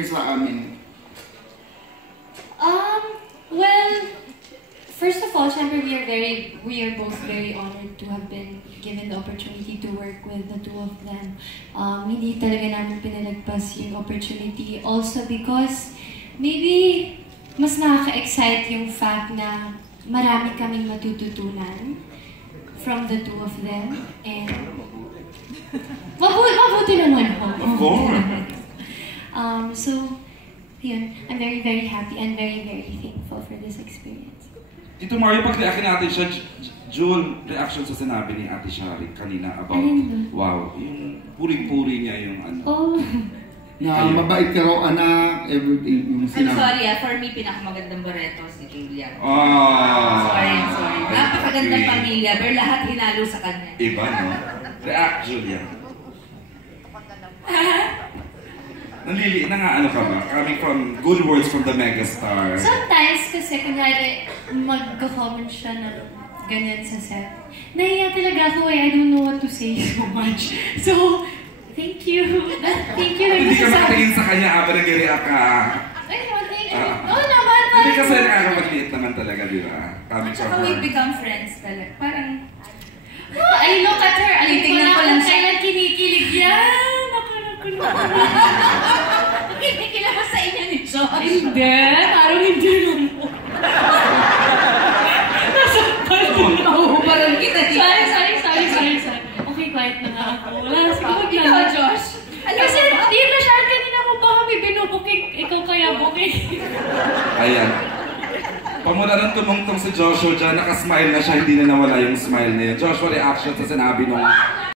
sa amin? Well, first of all, syempre we are both very honored to have been given the opportunity to work with the two of them. Hindi talaga namin pinalagpas yung opportunity. Also because maybe mas nakaka-excite yung fact na marami kaming matututunan from the two of them. And mabuti naman ho. Of course. So, yun, I'm very, very happy and very, very thankful for this experience. Tito Mario, pag reaction natin siya, Jewel, reaction sa sinabi ni Ate Shari kanina about, wow, yung puring-puri niya yung ano. Oh. Na mabait ka raw anak, everything yung sinabi. I'm sorry for me, pinakamagandang Barreto si Julia. Oh. Sorry. Napakagandang pamilya, pero lahat hinalo sa kanya. Iba, no? React, Julia. Nalili na nga ano ka ba? Coming from good words from the megastar. Sometimes kasi kunyari mag-comment siya na ganyan sa set. Nahiya talaga ako I don't know what to say so much. So, thank you. Thank you. Hindi ka makatingin sa kanya habang nag-react ka. Ay, oo naman. Hindi kasi nakakapag-liit naman talaga, di ba? At saka we become friends talaga. Parang, I look at her. Tingnan ko lang siya. Kailan kinikilig yan. Kinikilig ba sa inyo ni Josh? Hindi. Parang hindi naman. Nasaktan ko. Parang kita dito. Sorry. Okay, quiet na nga ako. Wala, siguro Ikaw, Josh. Kasi di na siya kanina mo pa kami binubuking. Ikaw kaya booking. Ayan. Pamula nang tumungtong si Joshua dyan, nakasmile na siya, hindi na nawala yung smile na yun. Joshua, reaction sa sinabi nung